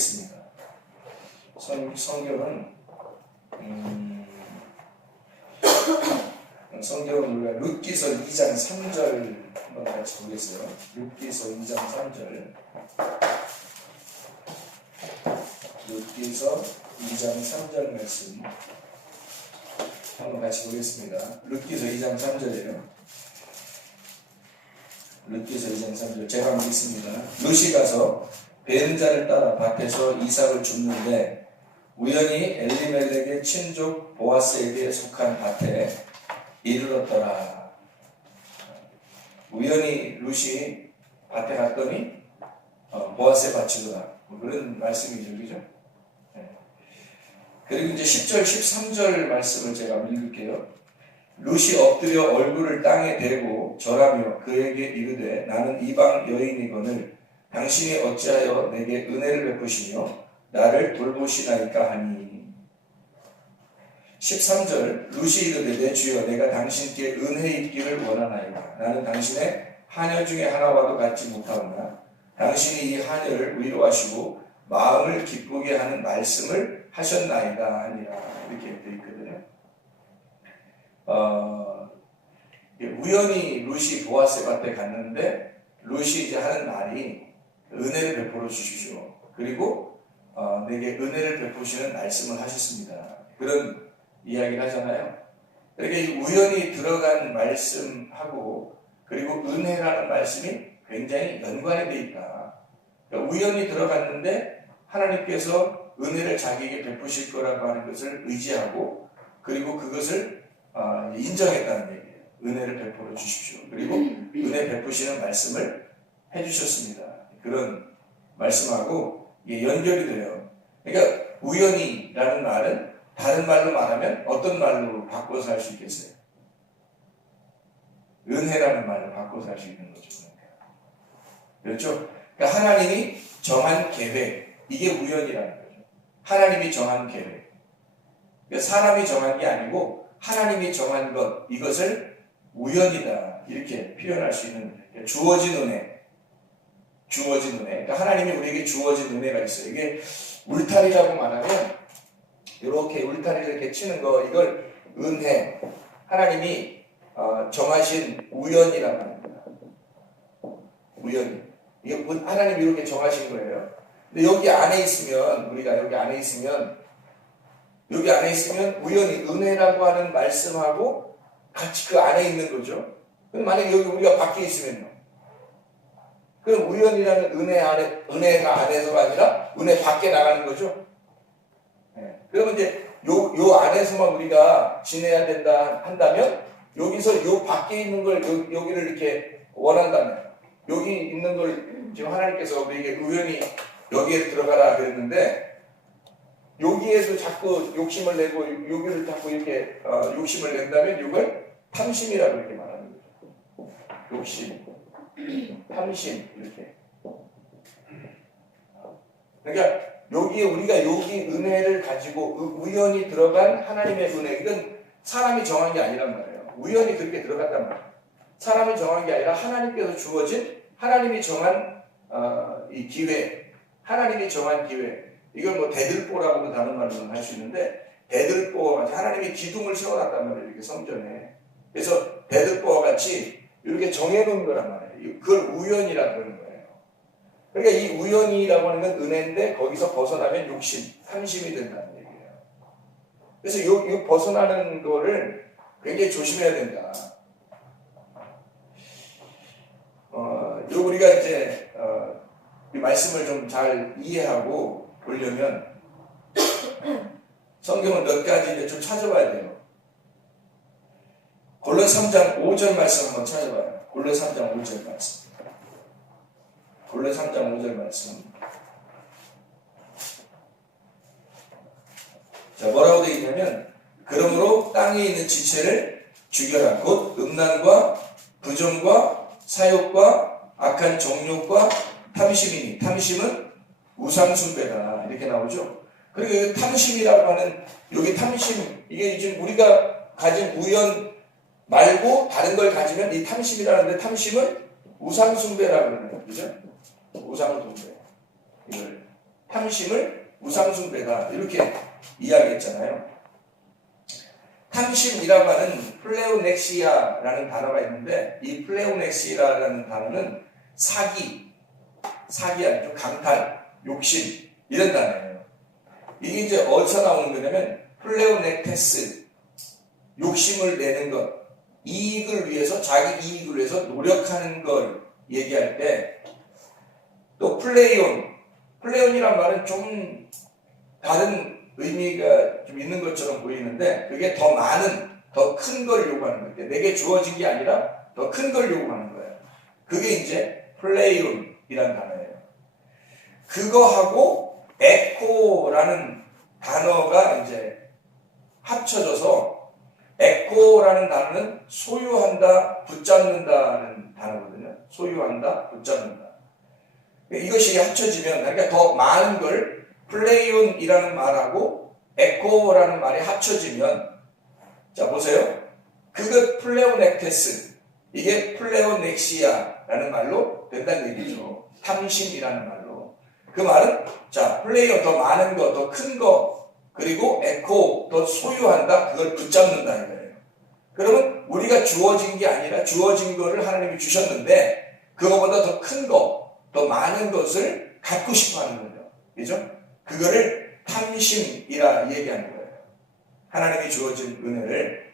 보겠습니다. 성경은 우리가 룻기서 2장 3절 한번 같이 보겠어요. 룻기서 2장 3절. 룻기서 2장 3절 말씀 한번 같이 보겠습니다. 룻기서 2장 3절이에요. 룻기서 2장 3절 제가 읽겠습니다. 룻이 가서 베은자를 따라 밭에서 이삭을 줍는데 우연히 엘리멜렉의 친족 보아스에게 속한 밭에 이르렀더라. 우연히 룻이 밭에 갔더니 보아스의 밭이더라. 그런 말씀이죠, 그죠? 그리고 이제 10절, 13절 말씀을 제가 읽을게요. 룻이 엎드려 얼굴을 땅에 대고 절하며 그에게 이르되 나는 이방 여인이거늘 당신이 어찌하여 내게 은혜를 베푸시며 나를 돌보시나이까 하니. 13절 룻이 이르되 내 주여 내가 당신께 은혜 입기를 원하나이다. 나는 당신의 하녀 중에 하나와도 같지 못하오나 당신이 이 하녀를 위로하시고 마음을 기쁘게 하는 말씀을 하셨나이다 하니라. 이렇게 되어 있거든요. 우연히 룻이 보아스 밭에 갔는데 룻이 이제 하는 말이 은혜를 베풀어 주십시오. 그리고 내게 은혜를 베푸시는 말씀을 하셨습니다. 그런 이야기를 하잖아요. 그러니까 이 우연히 들어간 말씀하고 그리고 은혜라는 말씀이 굉장히 연관이 되어 있다. 그러니까 우연히 들어갔는데 하나님께서 은혜를 자기에게 베푸실 거라고 하는 것을 의지하고 그리고 그것을 인정했다는 얘기예요. 은혜를 베풀어 주십시오. 그리고 은혜 베푸시는 말씀을 해주셨습니다. 그런 말씀하고 이게 연결이 돼요. 그러니까 우연히라는 말은 다른 말로 말하면 어떤 말로 바꿔서 할 수 있겠어요? 은혜라는 말로 바꿔서 할 수 있는 거죠. 그렇죠? 그러니까 하나님이 정한 계획, 이게 우연이라는 거죠. 하나님이 정한 계획. 그러니까 사람이 정한 게 아니고 하나님이 정한 것, 이것을 우연이다 이렇게 표현할 수 있는 거예요. 주어진 은혜. 그러니까 하나님이 우리에게 주어진 은혜가 있어요. 이게 울타리라고 말하면 이렇게 울타리를 이렇게 치는 거, 이걸 은혜, 하나님이 정하신 우연이라고 합니다. 우연히. 이게 하나님이 이렇게 정하신 거예요. 근데 여기 안에 있으면, 우리가 여기 안에 있으면 우연히 은혜라고 하는 말씀하고 같이 그 안에 있는 거죠. 그럼 만약에 여기 우리가 밖에 있으면요. 그럼 우연이라는 은혜가 안에서가 아니라 은혜 밖에 나가는 거죠. 네. 그러면 이제 요 안에서만 우리가 지내야 된다 한다면 여기서 요 밖에 있는 걸 여기를 이렇게 원한다면 여기 있는 걸 지금 하나님께서 우리에게 우연히 여기에 들어가라 그랬는데 여기에도 자꾸 욕심을 내고 여기를 자꾸 이렇게 욕심을 낸다면 이걸 탐심이라고 이렇게 말하는 거죠. 욕심, 탐심 이렇게. 그러니까 여기에 우리가 여기 은혜를 가지고 우연히 들어간 하나님의 은혜, 이건 사람이 정한 게 아니란 말이에요. 우연히 그렇게 들어갔단 말이에요. 사람이 정한 게 아니라 하나님께서 주어진 하나님이 정한 이 기회, 하나님이 정한 기회. 이걸 뭐 대들보라고도 다른 말로는 할 수 있는데 대들보와 같이 하나님이 기둥을 세워놨단 말이에요. 이렇게 성전에. 그래서 대들보와 같이 이렇게 정해놓은 거란 말이에요. 그걸 우연이라고 그러는 거예요. 그러니까 이 우연이라고 하는 건 은혜인데 거기서 벗어나면 욕심, 탐심이 된다는 얘기예요. 그래서 요 벗어나는 거를 굉장히 조심해야 된다. 우리가 이제 이 말씀을 좀 잘 이해하고 보려면 성경은 몇 가지 이제 좀 찾아봐야 돼요. 골로새 3장 5절 말씀 한번 찾아봐요. 골로새 3장 5절 말씀. 골로새 3장 5절 말씀. 자, 뭐라고 되어 있냐면 그러므로 땅에 있는 지체를 죽여라. 곧 음란과 부정과 사욕과 악한 정욕과 탐심이니 탐심은 우상숭배다. 이렇게 나오죠. 그리고 탐심이라고 하는 여기 탐심, 이게 지금 우리가 가진 우연 말고 다른 걸 가지면 이 탐심이라는데 탐심은 우상숭배라고 그러는 거죠. 우상숭배. 이걸 탐심을 우상숭배다 이렇게 이야기했잖아요. 탐심이라고 하는 플레오넥시아라는 단어가 있는데 이 플레오넥시아라는 단어는 사기 아니죠. 강탈, 욕심 이런 단어예요. 이게 이제 어디서 나오는 거냐면 플레오넥테스 욕심을 내는 것, 이익을 위해서 자기 이익을 위해서 노력하는 걸 얘기할 때 또 플레온이란 말은 좀 다른 의미가 좀 있는 것처럼 보이는데 그게 더 많은, 더 큰 걸 요구하는 거예요. 내게 주어진 게 아니라 더 큰 걸 요구하는 거예요. 그게 이제 플레이온이라는 단어예요. 그거하고 에코라는 단어가 이제 합쳐져서 에코라는 단어는 소유한다, 붙잡는다는 단어거든요. 소유한다, 붙잡는다. 이것이 합쳐지면, 그러니까 더 많은 걸 플레이온이라는 말하고 에코라는 말이 합쳐지면, 자 보세요. 그것 플레오넥테스, 이게 플레오넥시아라는 말로 된다는 얘기죠. 탐심이라는 말로. 그 말은 자 플레이온 더 많은 거, 더 큰 거, 그리고 에코 더 소유한다, 그걸 붙잡는다 이거예요. 그러면 우리가 주어진 게 아니라 주어진 거를 하나님이 주셨는데 그거보다 더 큰 거, 더 많은 것을 갖고 싶어 하는 거죠. 그죠? 그거를 탐심이라 얘기하는 거예요. 하나님이 주어진 은혜를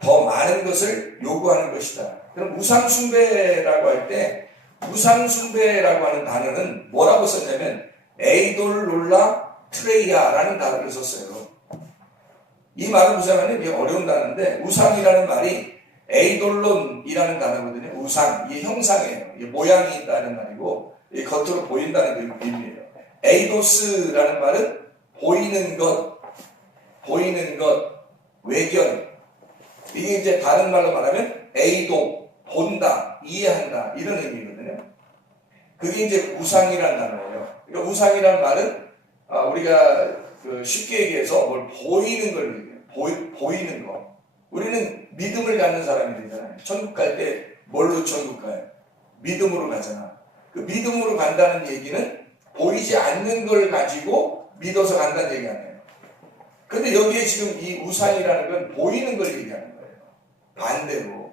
더 많은 것을 요구하는 것이다. 그럼 우상숭배라고 할 때 우상숭배라고 하는 단어는 뭐라고 썼냐면 에이돌롤라 트레이아라는 단어를 썼어요. 이 말은 무슨 말이냐면 이게 어려운 단어인데 우상이라는 말이 에이돌론이라는 단어거든요. 우상, 이게 형상이에요. 이게 모양이 있다는 말이고 이게 겉으로 보인다는 의미예요. 에이도스라는 말은 보이는 것, 외견. 이게 이제 다른 말로 말하면 에이도, 본다, 이해한다 이런 의미거든요. 그게 이제 우상이라는 단어예요. 그러니까 우상이라는 말은 우리가 쉽게 얘기해서 뭘 보이는 걸 얘기해요. 보이는 거. 우리는 믿음을 갖는 사람이 되잖아요. 천국 갈 때 뭘로 천국 가요? 믿음으로 가잖아. 그 믿음으로 간다는 얘기는 보이지 않는 걸 가지고 믿어서 간다는 얘기 아니에요. 근데 여기에 지금 이 우상이라는 건 보이는 걸 얘기하는 거예요. 반대로.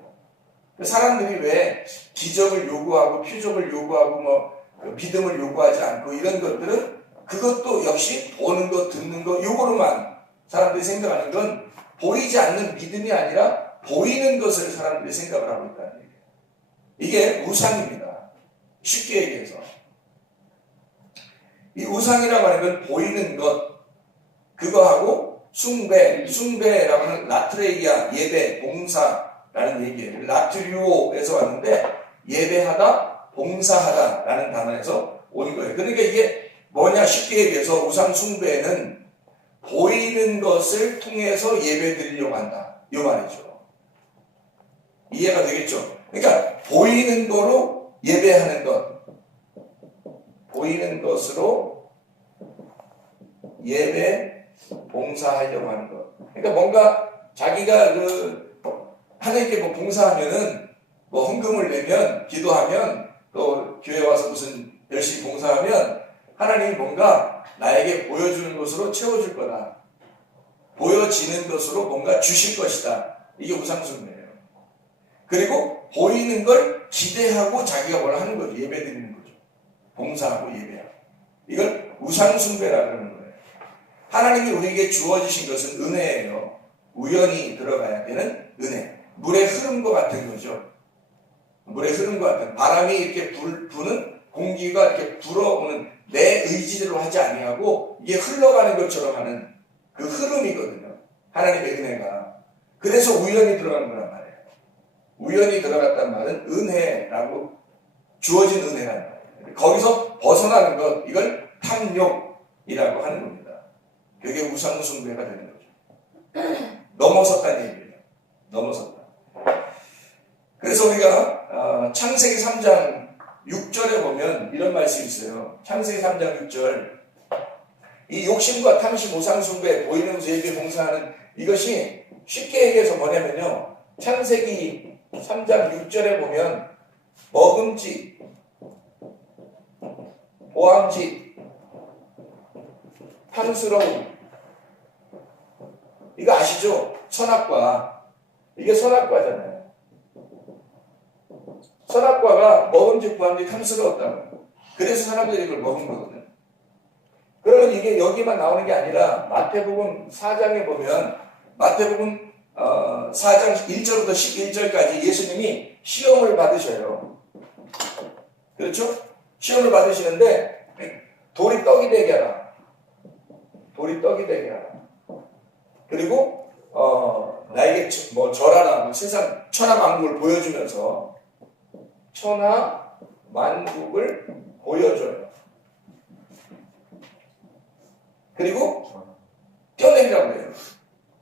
사람들이 왜 기적을 요구하고 표적을 요구하고 믿음을 요구하지 않고 이런 것들은 그것도 역시 보는 것, 듣는 것 요거로만 사람들이 생각하는 건 보이지 않는 믿음이 아니라 보이는 것을 사람들이 생각을 하고 있다는 얘기예요. 이게 우상입니다. 쉽게 얘기해서. 이 우상이라고 하는 건 보이는 것, 그거하고 숭배라고 하는 라트레이아, 예배, 봉사라는 얘기예요. 라트리오에서 왔는데 예배하다, 봉사하다라는 단어에서 온 거예요. 그러니까 이게 뭐냐 쉽게 얘기해서 우상 숭배는 보이는 것을 통해서 예배 드리려고 한다. 이 말이죠. 이해가 되겠죠? 그러니까 보이는 거로 예배하는 것. 보이는 것으로 예배, 봉사하려고 하는 것. 그러니까 뭔가 자기가 하나님께 봉사하면은 헌금을 내면, 기도하면, 또 교회 와서 무슨 열심히 봉사하면 하나님이 뭔가 나에게 보여주는 것으로 채워줄 거다. 보여지는 것으로 뭔가 주실 것이다. 이게 우상숭배예요. 그리고 보이는 걸 기대하고 자기가 뭘 하는 거죠. 예배 드리는 거죠. 봉사하고 예배하고. 이걸 우상숭배라고 하는 거예요. 하나님이 우리에게 주어지신 것은 은혜예요. 우연히 들어가야 되는 은혜. 물의 흐름과 같은 거죠. 물의 흐름과 같은, 바람이 이렇게 부는 공기가 이렇게 불어오는 내 의지대로 하지 아니하고 이게 흘러가는 것처럼 하는 그 흐름이거든요. 하나님의 은혜가. 그래서 우연히 들어가는 거란 말이에요. 우연히 들어갔단 말은 은혜라고 주어진 은혜라는 말이에요. 거기서 벗어나는 것, 이걸 탐욕이라고 하는 겁니다. 그게 우상숭배가 되는 거죠. 넘어섰다는 얘기예요. 넘어섰다. 그래서 우리가 창세기 3장 6절에 보면 이런 말씀이 있어요. 창세기 3장 6절. 이 욕심과 탐심, 우상숭배, 보이는 것을 예배, 봉사하는 이것이 쉽게 얘기해서 뭐냐면요. 창세기 3장 6절에 보면 먹음직, 보암직, 탐스러움. 이거 아시죠? 선악과. 이게 선악과잖아요. 선악과가 먹은즉 보암직 탐스러웠다고. 그래서 사람들이 이걸 먹은 거거든요. 그러면 이게 여기만 나오는 게 아니라 마태복음 4장에 보면 마태복음 4장 1절부터 11절까지 예수님이 시험을 받으셔요. 그렇죠? 시험을 받으시는데 돌이 떡이 되게 하라. 돌이 떡이 되게 하라. 그리고 나에게 뭐 절하라. 세상 천하 만국을 보여주면서 천하 만국을 보여줘요. 그리고 뛰어내리라고 해요.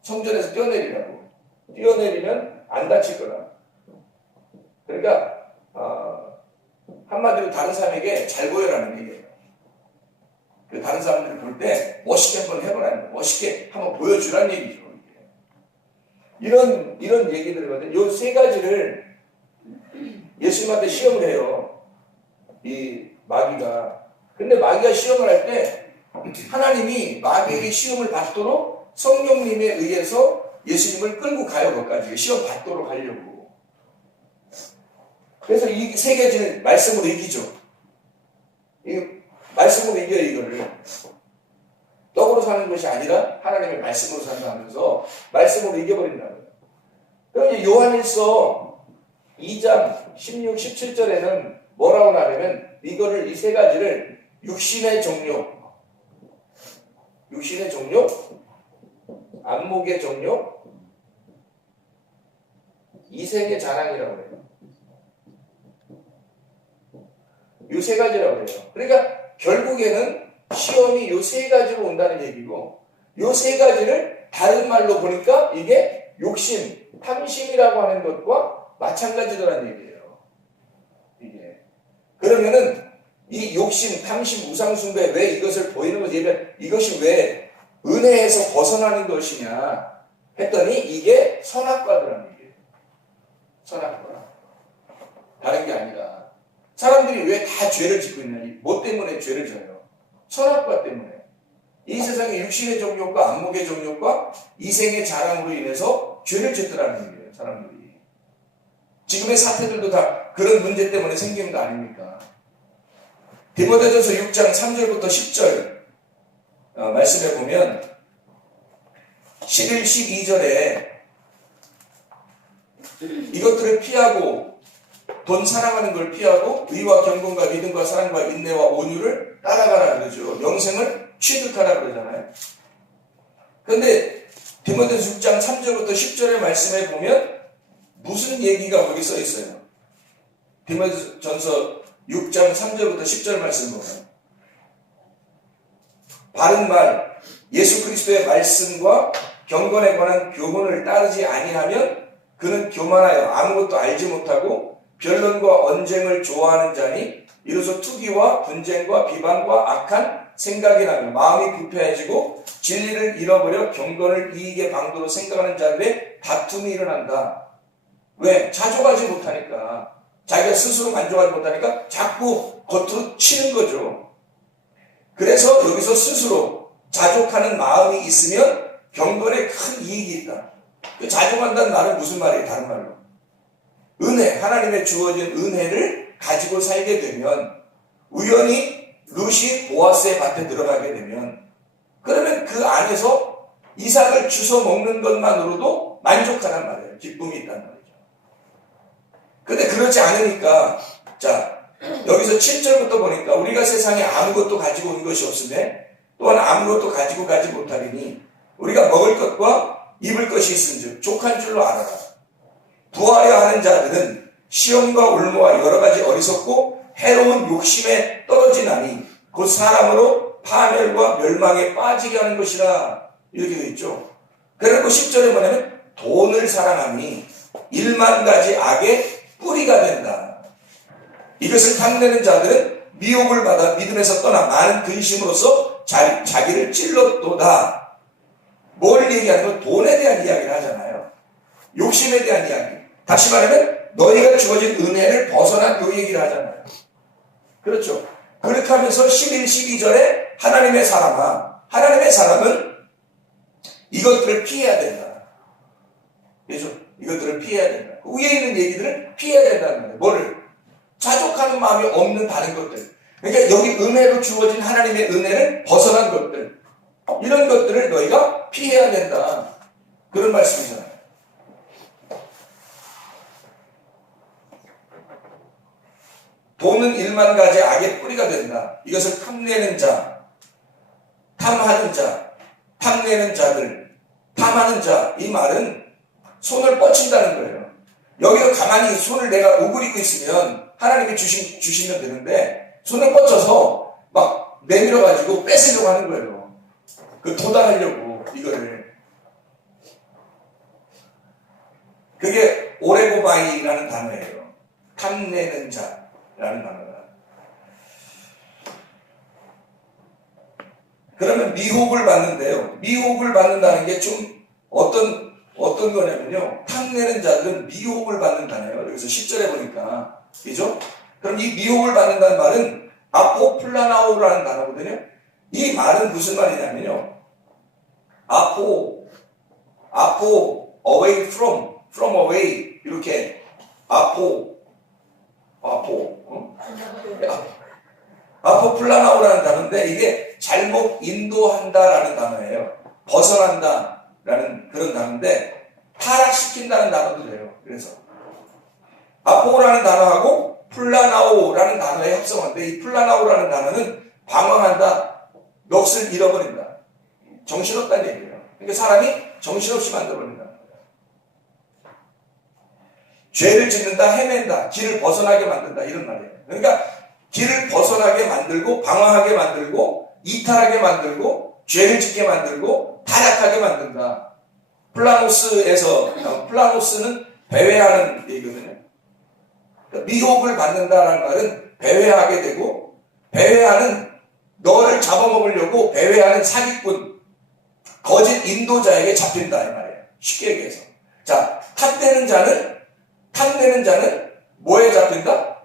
성전에서 뛰어내리라고. 뛰어내리면 안 다칠 거라. 그러니까 한마디로 다른 사람에게 잘 보여라는 얘기예요. 그 다른 사람들을 볼 때 멋있게 한번 해보라는 거예요. 멋있게 한번 보여주라는 얘기죠. 이런 얘기들이거든요. 요 세 가지를 예수님한테 시험을 해요. 이 마귀가. 근데 마귀가 시험을 할 때 하나님이 마귀에게 시험을 받도록 성령님에 의해서 예수님을 끌고 가요. 거기까지 시험 받도록 하려고. 그래서 이 세 가지는 말씀으로 이기죠. 이 말씀으로 이겨요. 이거를 떡으로 사는 것이 아니라 하나님의 말씀으로 산다 하면서 말씀으로 이겨버린다는 거예요. 그럼 이제 요한일서 2장 16, 17절에는 뭐라고 나냐면 이거를 이 세 가지를 육신의 정욕, 안목의 정욕, 이생의 자랑이라고 해요. 이 세 가지라고 해요. 그러니까 결국에는 시험이 이 세 가지로 온다는 얘기고, 이 세 가지를 다른 말로 보니까 이게 욕심, 탐심이라고 하는 것과 마찬가지더라는 얘기예요. 이게. 그러면은 이 욕심, 탐심, 우상숭배 왜 이것을 보이는 거지? 이것이 왜 은혜에서 벗어나는 것이냐 했더니 이게 선악과더라는 얘기예요. 선악과. 다른 게 아니라 사람들이 왜 다 죄를 짓고 있냐? 뭐 때문에 죄를 져요? 선악과 때문에. 이 세상의 육신의 정욕과 안목의 정욕과 이생의 자랑으로 인해서 죄를 짓더라는 얘기예요. 사람들이. 지금의 사태들도 다 그런 문제 때문에 생기는 거 아닙니까? 디모데전서 6장 3절부터 10절 말씀해 보면 11, 12절에 이것들을 피하고 돈 사랑하는 걸 피하고 의와 경건과 믿음과 사랑과 인내와 온유를 따라가라 그러죠. 영생을 취득하라 그러잖아요. 그런데 디모데전서 6장 3절부터 10절의 말씀에 보면 무슨 얘기가 거기 써 있어요? 디모데전서 6장 3절부터 10절 말씀 보면 바른 말, 예수 그리스도의 말씀과 경건에 관한 교훈을 따르지 아니하면 그는 교만하여 아무것도 알지 못하고 변론과 언쟁을 좋아하는 자니 이로써 투기와 분쟁과 비방과 악한 생각이 나며 마음이 부패해지고 진리를 잃어버려 경건을 이익의 방도로 생각하는 자들의 다툼이 일어난다. 왜? 자족하지 못하니까. 자기가 스스로 만족하지 못하니까 자꾸 겉으로 치는 거죠. 그래서 여기서 스스로 자족하는 마음이 있으면 경건에 큰 이익이 있다. 그 자족한다는 말은 무슨 말이에요? 다른 말로. 은혜, 하나님의 주어진 은혜를 가지고 살게 되면 우연히 룻이 보아스의 밭에 들어가게 되면 그러면 그 안에서 이삭을 주워 먹는 것만으로도 만족하란 말이에요. 기쁨이 있단 말이에요. 근데 그렇지 않으니까 자 여기서 7절부터 보니까 우리가 세상에 아무것도 가지고 온 것이 없으되 또한 아무것도 가지고 가지 못하리니 우리가 먹을 것과 입을 것이 있은즉 족한 줄로 알아라. 부하려 하는 자들은 시험과 올무와 여러 가지 어리석고 해로운 욕심에 떨어지나니 곧 사람으로 파멸과 멸망에 빠지게 하는 것이라 이렇게 되어 있죠. 그리고 10절에 뭐냐면 돈을 사랑하니 1만 가지 악의 뿌리가 된다. 이것을 탐내는 자들은 미혹을 받아 믿음에서 떠나 많은 근심으로써 자기를 찔렀도다. 뭘 얘기하는 건 돈에 대한 이야기를 하잖아요. 욕심에 대한 이야기. 다시 말하면 너희가 주어진 은혜를 벗어난 요 얘기를 하잖아요. 그렇죠. 그렇게 하면서 11, 12절에 하나님의 사람아 하나님의 사람은 이것들을 피해야 된다. 그죠? 이것들을 피해야 된다. 위에 있는 얘기들을 피해야 된다는 거예요. 뭐를? 자족하는 마음이 없는 다른 것들. 그러니까 여기 은혜로 주어진 하나님의 은혜를 벗어난 것들. 이런 것들을 너희가 피해야 된다. 그런 말씀이잖아요. 돈은 일만 가지 악의 뿌리가 된다. 이것을 탐내는 자, 탐하는 자, 탐내는 자들, 탐하는 자, 이 말은 손을 뻗친다는 거예요. 여기서 가만히 손을 내가 오그리고 있으면 하나님이 주시면 되는데 손을 뻗쳐서 막 내밀어가지고 뺏으려고 하는 거예요. 그 도달하려고 이거를. 그게 오레고바이라는 단어예요. 탐내는 자라는 단어가. 그러면 미혹을 받는데요. 미혹을 받는다는 게 좀 어떤 거냐면요. 탐내는 자들은 미혹을 받는다네요. 여기서 10절에 보니까. 그죠? 그럼 이 미혹을 받는다는 말은 아포플라나오라는 단어거든요. 이 말은 무슨 말이냐면요. away from away. 이렇게 아포플라나오라는 단어인데 이게 잘못 인도한다라는 단어예요. 벗어난다라는 그런 단어인데 타락시킨다는 단어도 돼요. 그래서 아포라는 단어하고 플라나오라는 단어의 합성어인데 이 플라나오라는 단어는 방황한다, 넋을 잃어버린다, 정신없다는 얘기예요. 그러니까 사람이 정신없이 만들어버린다. 죄를 짓는다, 헤맨다, 길을 벗어나게 만든다 이런 말이에요. 그러니까 길을 벗어나게 만들고 방황하게 만들고 이탈하게 만들고 죄를 짓게 만들고 타락하게 만든다. 플라노스는 배회하는 얘기거든요. 그러니까 미혹을 받는다라는 말은 배회하게 되고 배회하는 너를 잡아먹으려고 배회하는 사기꾼 거짓 인도자에게 잡힌다 이 말이에요. 쉽게 얘기해서. 자, 탐내는 자는 뭐에 잡힌다?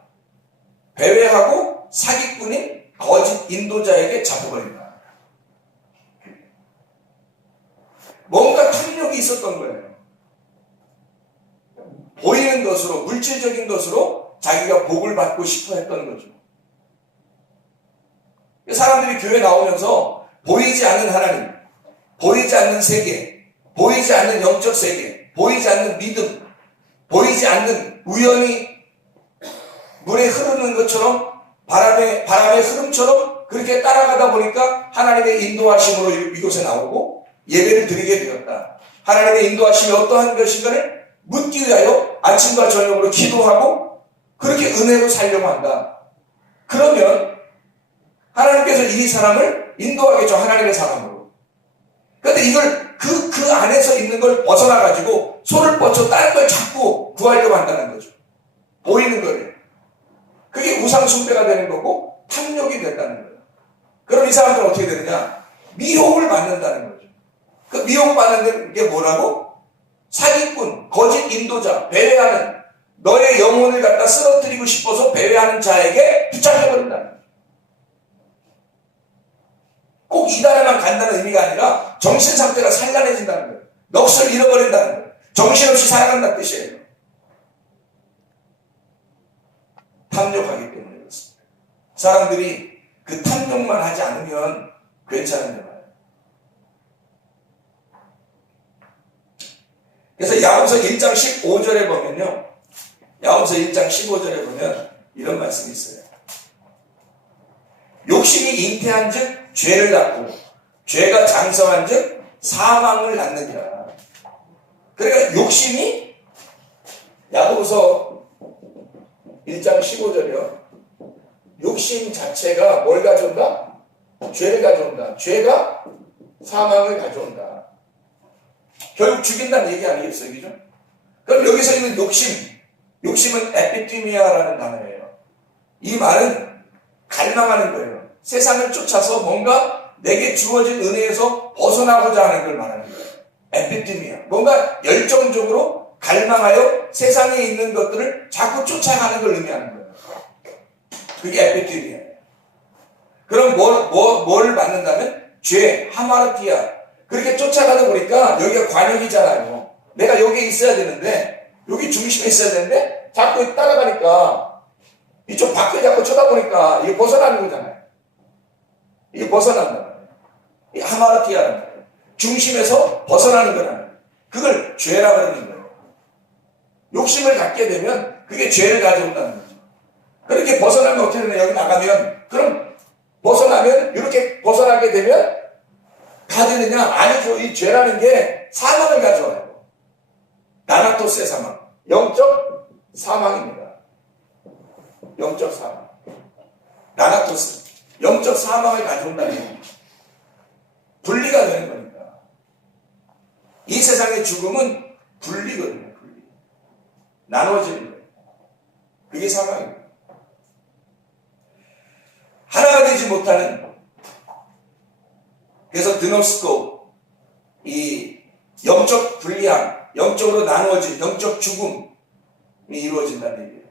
배회하고 사기꾼인 거짓 인도자에게 잡혀버린다. 뭔가 탐욕이 있었던 거예요. 보이는 것으로, 물질적인 것으로 자기가 복을 받고 싶어 했던 거죠. 사람들이 교회 나오면서 보이지 않는 하나님, 보이지 않는 세계, 보이지 않는 영적 세계, 보이지 않는 믿음, 보이지 않는 우연히 물에 흐르는 것처럼 바람의 흐름처럼 그렇게 따라가다 보니까 하나님의 인도하심으로 이곳에 나오고 예배를 드리게 되었다. 하나님의 인도하심이 어떠한 것인가를 묻기 위하여 아침과 저녁으로 기도하고 그렇게 은혜로 살려고 한다. 그러면 하나님께서 이 사람을 인도하겠죠. 하나님의 사람으로. 그런데 이걸 그 안에서 있는 걸 벗어나가지고 손을 뻗쳐 다른 걸 자꾸 구하려고 한다는 거죠. 보이는 거예요. 그게 우상숭배가 되는 거고 탐욕이 된다는 거예요. 그럼 이 사람들은 어떻게 되느냐? 미혹을 받는다는 거죠. 그 미혹받는 게 뭐라고? 사기꾼, 거짓 인도자, 배회하는 너의 영혼을 갖다 쓰러뜨리고 싶어서 배회하는 자에게 붙잡혀버린다는 거예요. 꼭 이단에만 간다는 의미가 아니라 정신 상태가 산란해진다는 거예요. 넋을 잃어버린다는 거예요. 정신없이 살아간다는 뜻이에요. 탐욕하기 때문에 그렇습니다. 사람들이 그 탐욕만 하지 않으면 괜찮은데 말이에요. 그래서 야고보서 1장 15절에 보면요. 야고보서 1장 15절에 보면 이런 말씀이 있어요. 욕심이 잉태한 즉 죄를 낳고 죄가 장성한 즉 사망을 낳느니라. 그러니까 욕심이 야고보서 1장 15절이요. 욕심 자체가 뭘 가져온다? 죄를 가져온다. 죄가 사망을 가져온다. 결국 죽인다는 얘기 아니겠어요? 그죠? 그럼 여기서 있는 욕심은 에피티미아라는 단어예요. 이 말은 갈망하는 거예요. 세상을 쫓아서 뭔가 내게 주어진 은혜에서 벗어나고자 하는 걸 말하는 거예요. 에피티미아. 뭔가 열정적으로 갈망하여 세상에 있는 것들을 자꾸 쫓아가는 걸 의미하는 거예요. 그게 에피티미아예요. 그럼 뭘 받는다면? 죄, 하마르티아. 그렇게 쫓아가다 보니까 여기가 관역이잖아요. 내가 여기에 있어야 되는데, 여기 중심에 있어야 되는데, 자꾸 따라가니까, 이쪽 밖을 자꾸 쳐다보니까, 이게 벗어나는 거잖아요. 이게 벗어난단 말이에요. 이 하마르티아라는 거예요. 중심에서 벗어나는 거라는, 그걸 죄라고 그러는 거예요. 욕심을 갖게 되면, 그게 죄를 가져온다는 거죠. 그렇게 벗어나면 어떻게 되냐, 여기 나가면, 그럼, 벗어나면, 이렇게 벗어나게 되면, 가지느냐? 아니죠. 이 죄라는 게 사망을 가져와요. 나나토스의 사망. 영적 사망입니다. 영적 사망. 나나토스. 영적 사망을 가져온다는 얘기입니다. 분리가 되는 거니까. 이 세상의 죽음은 분리거든요. 분리. 나눠지는 거예요. 그게 사망입니다. 하나가 되지 못하는, 그래서 드노스코, 이 영적 분리함, 영적으로 나누어진 영적 죽음이 이루어진다는 얘기예요.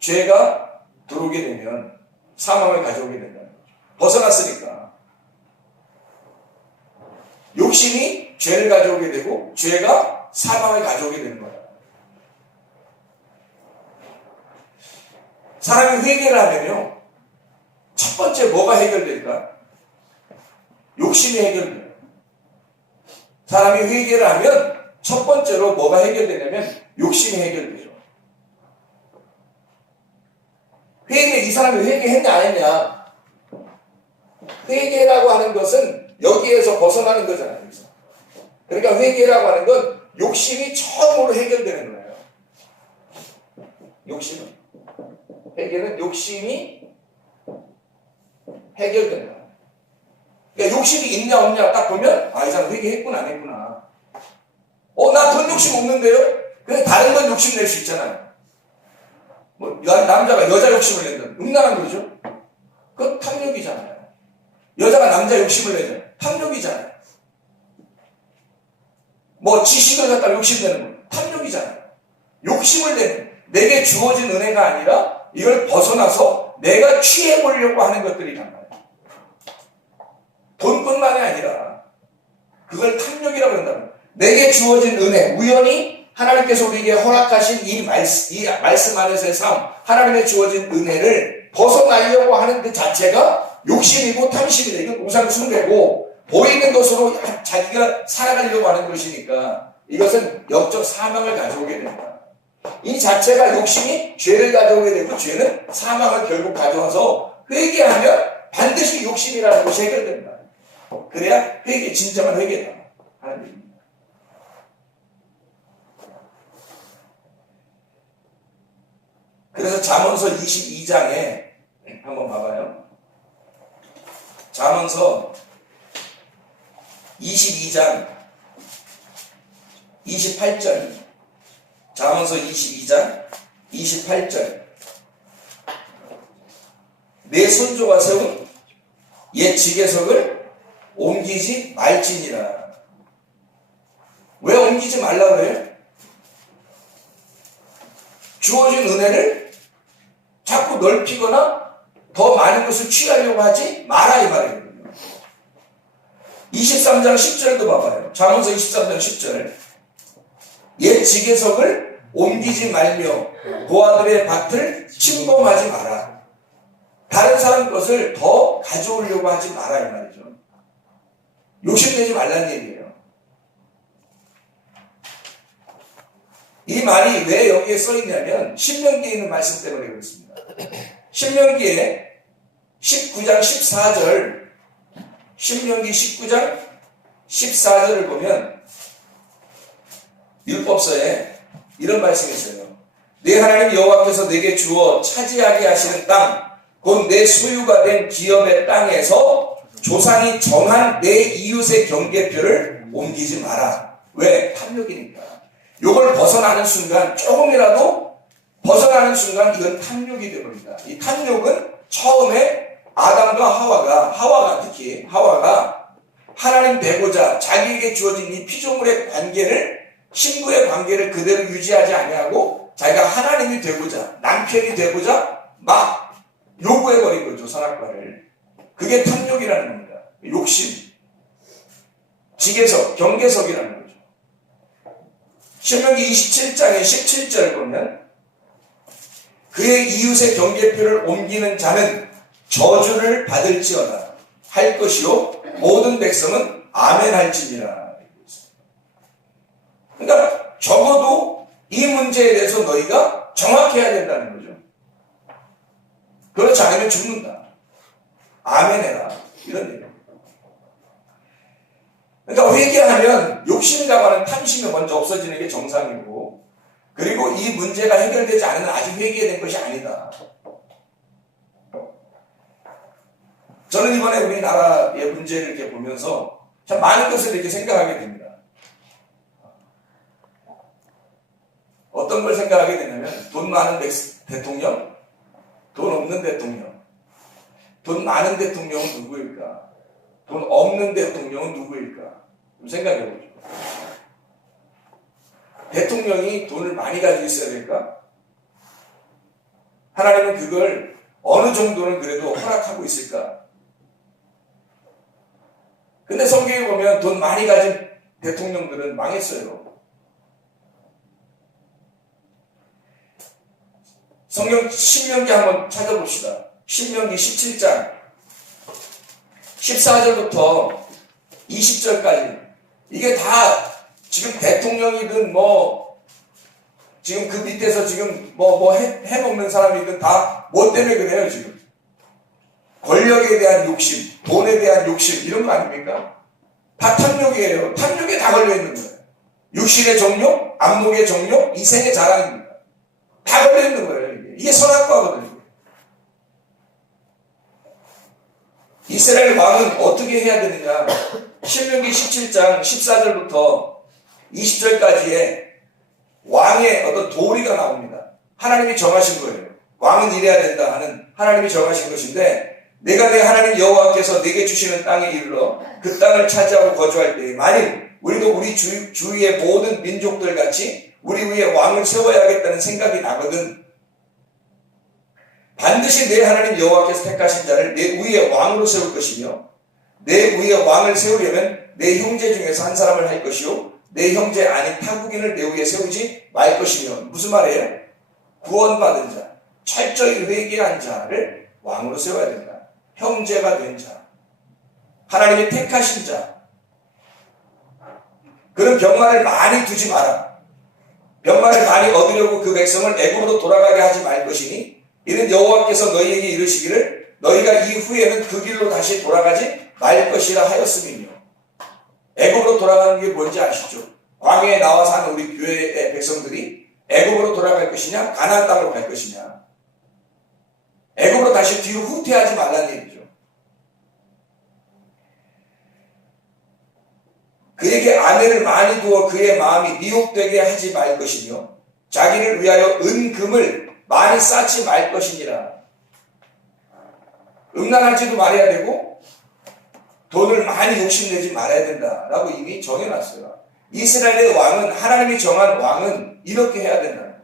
죄가 들어오게 되면 사망을 가져오게 된다는 거죠. 벗어났으니까. 욕심이 죄를 가져오게 되고 죄가 사망을 가져오게 되는 거야. 사람이 회개를 하면요, 첫 번째 뭐가 해결될까? 욕심이 해결돼요. 사람이 회개를 하면 첫 번째로 뭐가 해결되냐면 욕심이 해결되죠. 이 사람이 회개했냐 안 했냐? 회개라고 하는 것은 여기에서 벗어나는 거잖아요. 여기서. 그러니까 회개라고 하는 건 욕심이 처음으로 해결되는 거예요. 욕심은. 회개는 욕심이 해결되는 거예요. 그러니까 욕심이 있냐 없냐 딱 보면, 이 사람 회개했구나 안 했구나. 나 돈 욕심 없는데요? 그냥 다른 건 욕심 낼 수 있잖아요. 뭐 남자가 여자 욕심을 낸다. 음란한 거죠. 그건 탐욕이잖아요. 여자가 남자 욕심을 내잖아요. 탐욕이잖아요. 뭐 지식을 갖다 욕심내는 건 탐욕이잖아요. 욕심을 내는, 내게 주어진 은혜가 아니라 이걸 벗어나서 내가 취해보려고 하는 것들이란 말이에요. 돈뿐만이 아니라 그걸 탐욕이라고 한다면, 내게 주어진 은혜, 우연히 하나님께서 우리에게 허락하신 이 말씀 안에서의 삶, 하나님의 주어진 은혜를 벗어나려고 하는 그 자체가 욕심이고 탐심이다. 이건 우상 숭배고 보이는 것으로 자기가 살아가려고 하는 것이니까 이것은 영적 사망을 가져오게 된다. 이 자체가 욕심이 죄를 가져오게 되고 죄는 사망을 결국 가져와서 회개하면 반드시 욕심이라는 것이 해결된다. 그래야 회개, 진정한 회개다 하는 얘기입니다. 그래서 잠언서 22장에 한번 봐봐요. 잠언서 22장 28절. 잠언서 22장 28절. 내 손조가 세운 옛 지계석을 옮기지 말지니라. 왜 옮기지 말라고 그래요? 주어진 은혜를 자꾸 넓히거나 더 많은 것을 취하려고 하지 마라 이 말이거든요. 23장 10절도 봐봐요. 잠언서 23장 10절. 옛 지계석을 옮기지 말며 고아들의 밭을 침범하지 마라. 다른 사람 것을 더 가져오려고 하지 마라 이 말이죠. 욕심내지 말라는 얘기예요. 이 말이 왜 여기에 써있냐면 신명기에 있는 말씀 때문에 그렇습니다. 신명기에 19장 14절, 신명기 19장 14절을 보면 율법서에 이런 말씀이 있어요. 내 하나님 여호와께서 내게 주어 차지하게 하시는 땅, 곧 내 소유가 된 기업의 땅에서 조상이 정한 내 이웃의 경계표를 옮기지 마라. 왜? 탐욕이니까. 요걸 벗어나는 순간, 조금이라도 벗어나는 순간 이건 탐욕이 되어버립니다. 이 탐욕은 처음에 아담과 하와가 특히 하와가 하나님 되고자 자기에게 주어진 이 피조물의 관계를, 신부의 관계를 그대로 유지하지 아니하고 자기가 하나님이 되고자, 남편이 되고자 막 요구해버린 거죠, 선악과를. 그게 탐욕이라는 겁니다. 욕심, 지계석, 경계석이라는 거죠. 신명기 27장의 17절을 보면 그의 이웃의 경계표를 옮기는 자는 저주를 받을지어다 할 것이요 모든 백성은 아멘 할지니라. 그러니까 적어도 이 문제에 대해서 너희가 정확해야 된다는 거죠. 그렇지 않으면 죽는다. 아멘 해라. 이런 얘기입니다. 그러니까 회개하면 욕심이라고 하는 탐심이 먼저 없어지는 게 정상이고, 그리고 이 문제가 해결되지 않으면 아직 회개된 것이 아니다. 저는 이번에 우리나라의 문제를 이렇게 보면서 참 많은 것을 이렇게 생각하게 됩니다. 어떤 걸 생각하게 되냐면, 돈 많은 대통령, 돈 없는 대통령. 돈 많은 대통령은 누구일까? 돈 없는 대통령은 누구일까? 좀 생각해 보죠. 대통령이 돈을 많이 가지고 있어야 될까? 하나님은 그걸 어느 정도는 그래도 허락하고 있을까? 근데 성경에 보면 돈 많이 가진 대통령들은 망했어요. 성경 신명기 한번 찾아봅시다. 신명기 17장 14절부터 20절까지 이게 다 지금 대통령이든 지금 그 밑에서 지금 해먹는 사람이든 다 뭐 때문에 그래요 지금? 권력에 대한 욕심, 돈에 대한 욕심 이런 거 아닙니까? 다 탐욕이에요. 탐욕에 다 걸려있는 거예요. 육신의 정욕, 안목의 정욕, 이생의 자랑입니다. 다 걸려있는 거예요. 이게 선악과거든요. 이스라엘 왕은 어떻게 해야 되느냐? 신명기 17장 14절부터 20절까지의 왕의 어떤 도리가 나옵니다. 하나님이 정하신 거예요. 왕은 이래야 된다 하는 하나님이 정하신 것인데, 내가 내 하나님 여호와께서 내게 주시는 땅에 이르러 그 땅을 차지하고 거주할 때에 만일 우리도 우리 주위의 모든 민족들 같이 우리 위에 왕을 세워야겠다는 생각이 나거든, 반드시 내 하나님 여호와께서 택하신 자를 내 위에 왕으로 세울 것이며, 내 위에 왕을 세우려면 내 형제 중에서 한 사람을 할 것이요 내 형제 아닌 타국인을 내 위에 세우지 말 것이며. 무슨 말이에요? 구원받은 자, 철저히 회개한 자를 왕으로 세워야 된다. 형제가 된 자, 하나님이 택하신 자. 그런 병마를 많이 두지 마라. 병마를 많이 얻으려고 그 백성을 애굽으로 돌아가게 하지 말 것이니 이는 여호와께서 너희에게 이르시기를 너희가 이후에는 그 길로 다시 돌아가지 말 것이라 하였음이며. 애굽으로 돌아가는 게 뭔지 아시죠? 광야에 나와 사는 우리 교회의 백성들이 애굽으로 돌아갈 것이냐, 가나안 땅으로 갈 것이냐. 애굽으로 다시 뒤로 후퇴하지 말라는 얘기죠. 그에게 아내를 많이 두어 그의 마음이 미혹되게 하지 말 것이며 자기를 위하여 은금을 많이 쌓지 말 것이니라. 음란하지도 말아야 되고 돈을 많이 욕심내지 말아야 된다라고 이미 정해놨어요. 이스라엘의 왕은, 하나님이 정한 왕은 이렇게 해야 된다.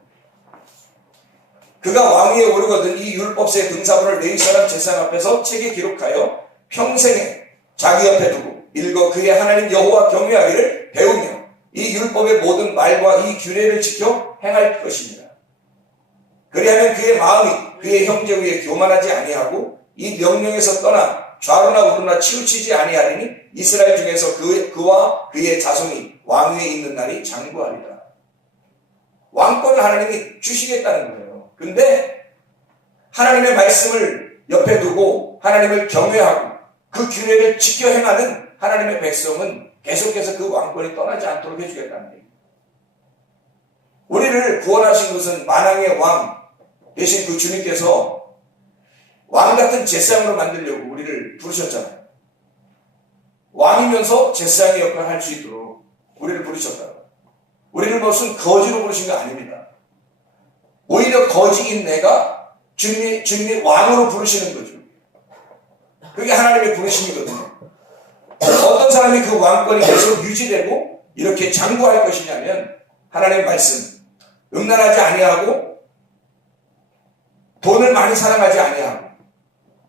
그가 왕위에 오르거든 이 율법서의 등사본을 레위 사람 제사장 앞에서 책에 기록하여 평생에 자기 옆에 두고 읽어 그의 하나님 여호와 경외하기를 배우며 이 율법의 모든 말과 이 규례를 지켜 행할 것입니다. 그리하면 그의 마음이 그의 형제 위에 교만하지 아니하고 이 명령에서 떠나 좌로나 우로나 치우치지 아니하리니 이스라엘 중에서 그와 그의 자손이 왕위에 있는 날이 장구하리라. 왕권을 하나님이 주시겠다는 거예요. 근데 하나님의 말씀을 옆에 두고 하나님을 경외하고 그 규례를 지켜 행하는 하나님의 백성은 계속해서 그 왕권이 떠나지 않도록 해주겠다는 얘기입니다. 우리를 구원하신 것은 만왕의 왕 대신 그 주님께서 왕 같은 제사장으로 만들려고 우리를 부르셨잖아요. 왕이면서 제사장의 역할을 할 수 있도록 우리를 부르셨다고. 우리를 무슨 거지로 부르신 거 아닙니다. 오히려 거지인 내가 주님이 왕으로 부르시는 거죠. 그게 하나님의 부르심이거든요. 어떤 사람이 그 왕권이 계속 유지되고 이렇게 장구할 것이냐면 하나님의 말씀, 음란하지 아니하고 돈을 많이 사랑하지 아니하고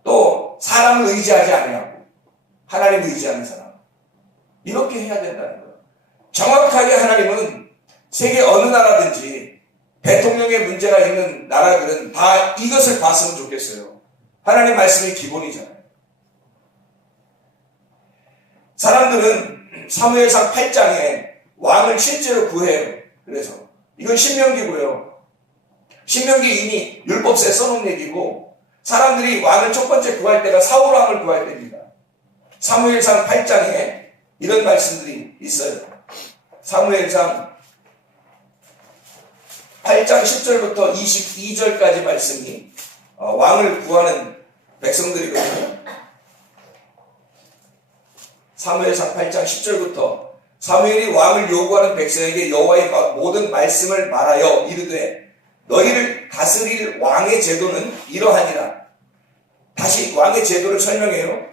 또 사람을 의지하지 아니하고 하나님 의지하는 사람. 이렇게 해야 된다는 거예요. 정확하게 하나님은 세계 어느 나라든지 대통령의 문제가 있는 나라들은 다 이것을 봤으면 좋겠어요. 하나님 말씀이 기본이잖아요. 사람들은 사무엘상 8장에 왕을 실제로 구해요. 그래서 이건 신명기고요. 신명기 이미 율법서에 써놓은 얘기고 사람들이 왕을 첫 번째 구할 때가 사울 왕을 구할 때입니다. 사무엘상 8장에 이런 말씀들이 있어요. 사무엘상 8장 10절부터 22절까지 말씀이 왕을 구하는 백성들이거든요. 사무엘상 8장 10절부터 사무엘이 왕을 요구하는 백성에게 여호와의 모든 말씀을 말하여 이르되 너희를 다스릴 왕의 제도는 이러하니라. 다시 왕의 제도를 설명해요.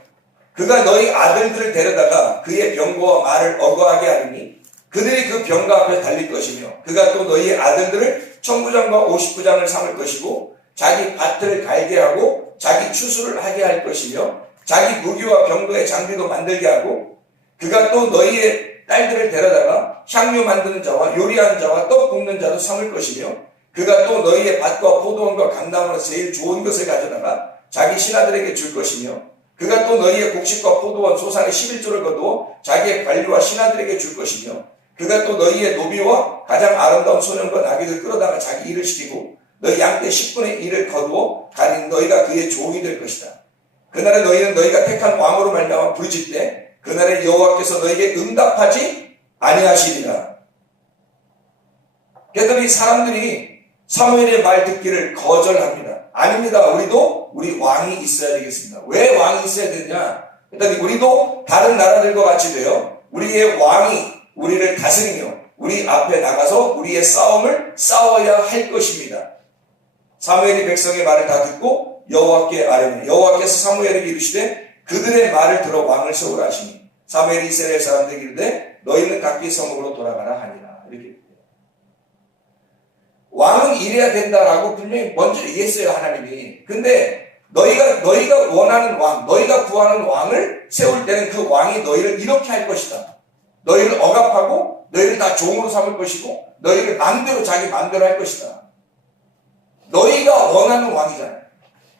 그가 너희 아들들을 데려다가 그의 병거와 말을 어거하게 하리니 그들이 그 병거 앞에 달릴 것이며 그가 또 너희의 아들들을 천부장과 50부장을 삼을 것이고 자기 밭을 갈게 하고 자기 추수를 하게 할 것이며 자기 무기와 병거의 장비도 만들게 하고 그가 또 너희의 딸들을 데려다가 향료 만드는 자와 요리하는 자와 떡 굽는 자도 삼을 것이며 그가 또 너희의 밭과 포도원과 강남으로 제일 좋은 것을 가져다가 자기 신하들에게 줄 것이며 그가 또 너희의 곡식과 포도원 소산의 11조를 거두어 자기의 관리와 신하들에게 줄 것이며 그가 또 너희의 노비와 가장 아름다운 소년과 나귀를 끌어다가 자기 일을 시키고 너희 양떼 10분의 1을 거두어 가린 너희가 그의 종이 될 것이다. 그날에 너희는 너희가 택한 왕으로 말미암아 부르짖되 그날에 여호와께서 너희에게 응답하지 아니하시리라. 그랬더니 사람들이 사무엘의 말 듣기를 거절합니다. 아닙니다. 우리 왕이 있어야 되겠습니다. 왜 왕이 있어야 되냐? 그랬더니 우리도 다른 나라들과 같이 되어 우리의 왕이 우리를 다스리며 우리 앞에 나가서 우리의 싸움을 싸워야 할 것입니다. 사무엘이 백성의 말을 다 듣고 여호와께 아뢰니 여호와께서 사무엘에게 이르시되 그들의 말을 들어 왕을 세우라 하시니 사무엘이 이스라엘 사람들에게 이르되 너희는 각기 성읍으로 돌아가라 하니라. 이렇게 왕은 이래야 된다라고 분명히 먼저 얘기했어요. 하나님이. 근데 너희가 원하는 왕, 너희가 구하는 왕을 세울 때는 그 왕이 너희를 이렇게 할 것이다. 너희를 억압하고 너희를 다 종으로 삼을 것이고 너희를 자기 마음대로 할 것이다. 너희가 원하는 왕이잖아요.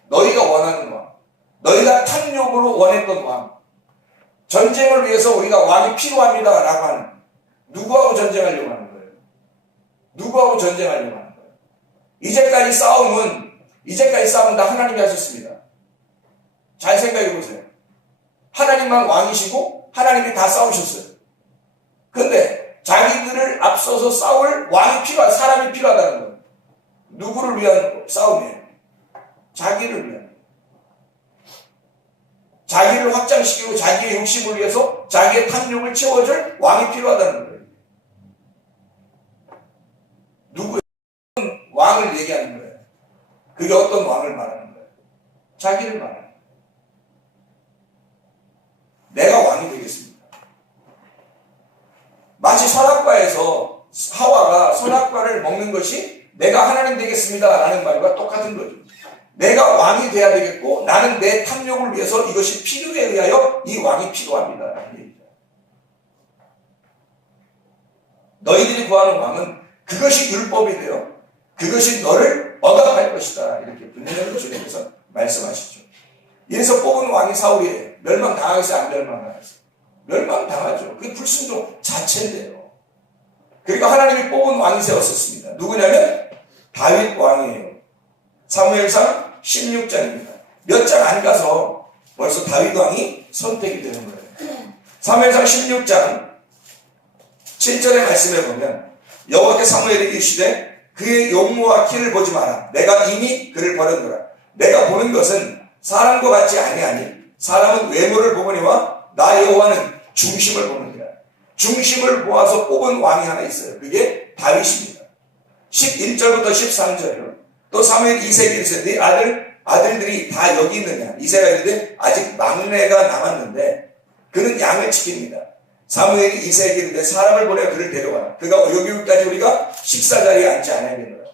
너희가 원하는 왕. 너희가 탐욕으로 원했던 왕. 전쟁을 위해서 우리가 왕이 필요합니다 라고 하는, 누구하고 전쟁하려고 하는 거예요? 누구하고 전쟁하려고 하는 거예요? 이제까지 싸움은 다 하나님이 하셨습니다. 잘 생각해 보세요. 하나님만 왕이시고 하나님이 다 싸우셨어요. 근데 자기들을 앞서서 싸울 사람이 필요하다는 거예요. 누구를 위한 싸움이에요? 자기를 위한. 자기를 확장시키고 자기의 욕심을 위해서 자기의 탐욕을 채워줄 왕이 필요하다는 거예요. 누구의 왕을 얘기하는 거예요. 그게 어떤 왕을 말하는 거예요? 자기를 말하는 거예요. 내가 왕이 되겠습니다. 마치 선악과에서 하와가 선악과를 먹는 것이 내가 하나님 되겠습니다 라는 말과 똑같은 거죠. 내가 왕이 돼야 되겠고 나는 내 탐욕을 위해서 이것이 필요에 의하여 이 왕이 필요합니다 라는 얘기죠. 너희들이 구하는 왕은 그것이 율법이 되어 그것이 너를 억압할 것이다 이렇게 분명히 주님께서 말씀하시죠. 이래서 뽑은 왕이 사울이에요. 멸망당하겠어요? 안 멸망당하겠어요? 멸망당하죠. 그게 불순종 자체인데요. 그러니까 하나님이 뽑은 왕이 세웠었습니다. 누구냐면 다윗 왕이에요. 사무엘상 16장입니다. 몇 장 안 가서 벌써 다윗 왕이 선택이 되는 거예요. 사무엘상 16장 7절의 말씀에 보면 여호와께 사무엘에게 이르시되 그의 용모와 키를 보지 마라. 내가 이미 그를 버렸노라. 내가 보는 것은 사람과 같지 아니하니 사람은 외모를 보거니와 나 여호와는 중심을 보느니라. 중심을 보아서 뽑은 왕이 하나 있어요. 그게 다윗입니다. 11절부터 13절이요. 또 사무엘이 이새에게 이르시되 네 아들들이 다 여기 있느냐. 이새가 이르되 아직 막내가 남았는데 그는 양을 지킵니다. 사무엘이 이새에게 이르되 사람을 보내어 그를 데려와라. 그가 여기까지 우리가 식사 자리에 앉지 않아야겠노라.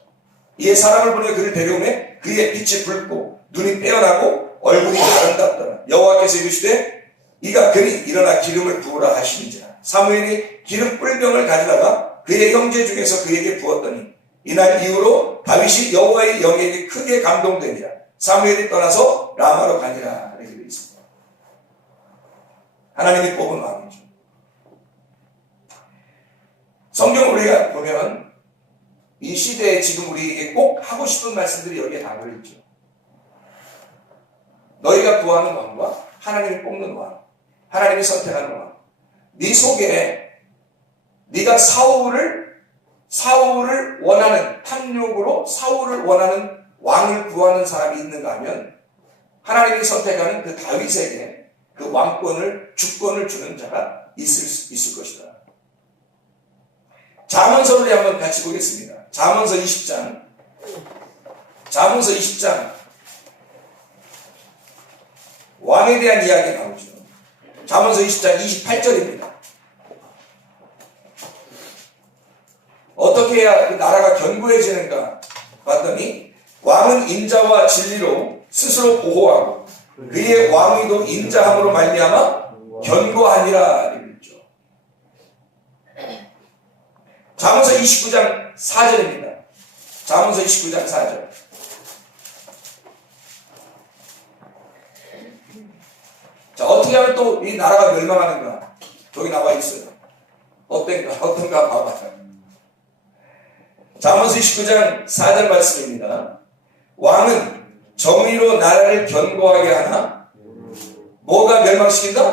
이에 사람을 보내어 그를 데려오매 그의 빛이 붉고 눈이 빼어나고 얼굴이 아름답더라. 여호와께서 이르시되 이가 그니 일어나 기름을 부으라 하시니지라. 사무엘이 기름 뿔병을 가져다가 그의 형제 중에서 그에게 부었더니 이날 이후로 다윗이 여호와의 영에게 크게 감동되니라. 사무엘이 떠나서 라마로 가니라. 이렇게 되어 있습니다. 하나님이 뽑은 왕이죠. 성경 우리가 보면 이 시대에 지금 우리에게 꼭 하고 싶은 말씀들이 여기에 다 들어있죠. 너희가 구하는 왕과 하나님이 뽑는 왕, 하나님이 선택하는 왕. 네 속에 네가 사울을 원하는 탐욕으로 사울을 원하는 왕을 구하는 사람이 있는가 하면 하나님이 선택하는 그 다윗에게 그 왕권을 주권을 주는 자가 있을 것이다. 잠언서를 한번 같이 보겠습니다. 잠언서 20장 왕에 대한 이야기 나오죠. 잠언서 20장 28절입니다. 어떻게 해야 나라가 견고해지는가 봤더니 왕은 인자와 진리로 스스로 보호하고 그의 왕위도 인자함으로 말미암아 견고하니라 이랬죠. 잠언서 29장 4절입니다. 잠언서 29장 4절. 자, 어떻게 하면 또 이 나라가 멸망하는가? 저기 나와 있어요. 어떤가 봐봐요. 잠언서 29장 4절 말씀입니다. 왕은 정의로 나라를 견고하게 하나 뭐가 멸망시킨다?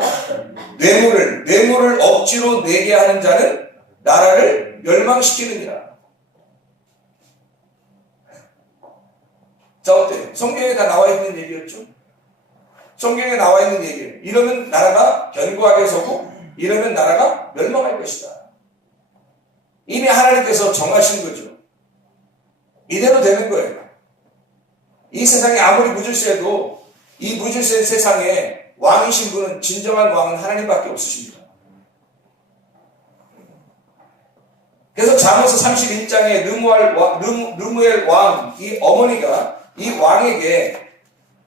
뇌물을 억지로 내게 하는 자는 나라를 멸망시키느니라. 자, 어때요? 성경에 다 나와 있는 얘기였죠? 성경에 나와 있는 얘기예요. 이러면 나라가 견고하게 서고 이러면 나라가 멸망할 것이다. 이미 하나님께서 정하신 거죠. 이대로 되는 거예요. 이 세상에 아무리 무질서해도 이 무질서한 세상에 왕이신 분은 진정한 왕은 하나님밖에 없으십니다. 그래서 잠언서 31장에 르무엘 왕, 이 어머니가 이 왕에게